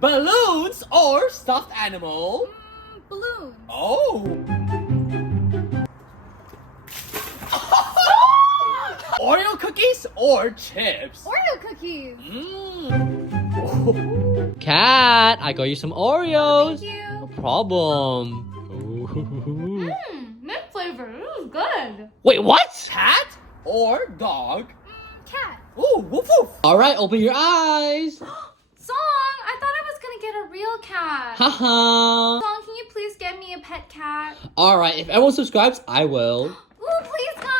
Balloons or stuffed animal? Balloons. Oh. Oreo cookies or chips? Oreo cookies. Cat, I got you some Oreos. Thank you. No problem. Mint flavor. This is good. Wait, what? Cat or dog? Cat. Ooh, woof woof. All right, open your eyes. Zhong, I thought I was gonna get a real cat. Haha. Zhong, can you please get me a pet cat? All right, if everyone subscribes, I will. Ooh, please, guys.